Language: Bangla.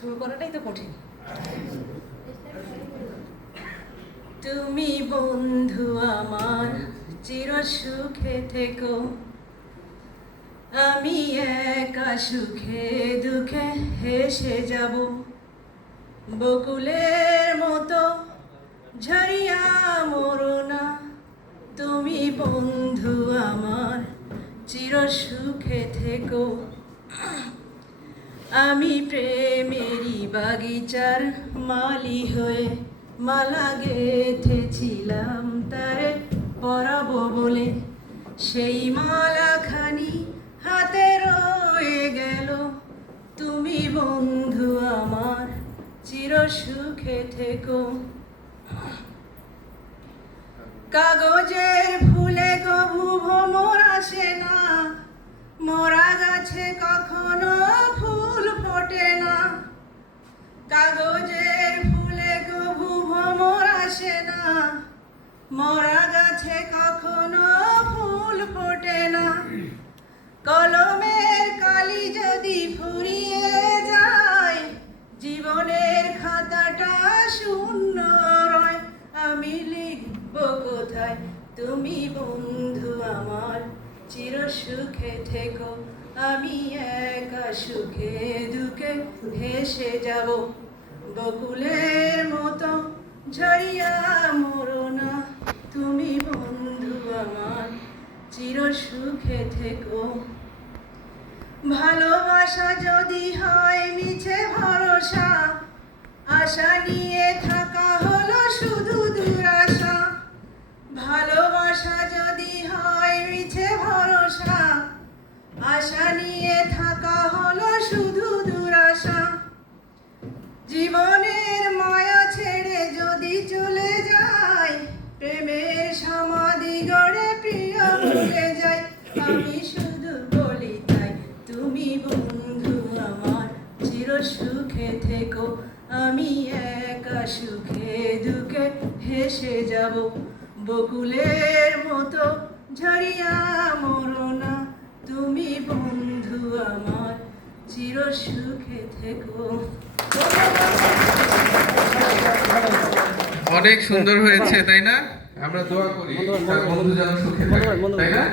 শুরু করাটাই তো কঠিন। তুমি বন্ধু আমার চির সুখে থেকো, আমি একা সুখে দুঃখে হেসে যাব। বকুলের মতো ঝরিয়া মরো না, তুমি বন্ধু আমার চির সুখে থেকো। আমি প্রেমেরই বাগিচার মালি হয়ে মালা গেঁথেছিলাম তারে পরাবো বলে। সেই মালাখানি হাতে রয়ে গেল, তুমি বন্ধু আমার চির সুখে থেকো। কাগজের ফুলে কভু ভ্রমর আসে না, মরা গাছে কখনো ফুল ফোটে না। কাগজের ফুলে কভু ভ্রমর আসে না, মরা গাছে কখনো ফুল ফোটে না। কলমের কালি যদি ফুরিয়ে যায়, জীবনের খাতাটা শূন্য রয়। আমি লিখব কোথায়, তুমি বন্ধু আমার চির সুখে থেকো। আমি একা সুখে দুঃখে ভেসে যাব। বকুলের মতো ঝরিয়া মরো না, তুমি বন্ধু আমার চির সুখে থেকো। ভালোবাসা যদি হয় মিছে ভরসা, আশা নিয়ে থাকা হলো শুধু দুরাশা। ভালোবাসা যদি হয় মিছে ভরসা, আশা নিয়ে থাকা হলো শুধু দুরাশা। জীবনের মায়া ছেড়ে যদি চলে যায়, প্রেমের সমাধি গড়ে প্রিয় ভুলে যায়। আমি শুধু বলি তাই, তুমি বন্ধু আমার চির সুখে থেকো। আমি একা সুখে দুঃখে হেসে যাব। বকুলের মতো ঝরিয়া মরো না, তুমি বন্ধু আমার চির সুখে থেকো। অনেক সুন্দর হয়েছে, তাই না? আমরা দোয়া করি তার বন্ধু যেন সুখে থাকে, তাই না?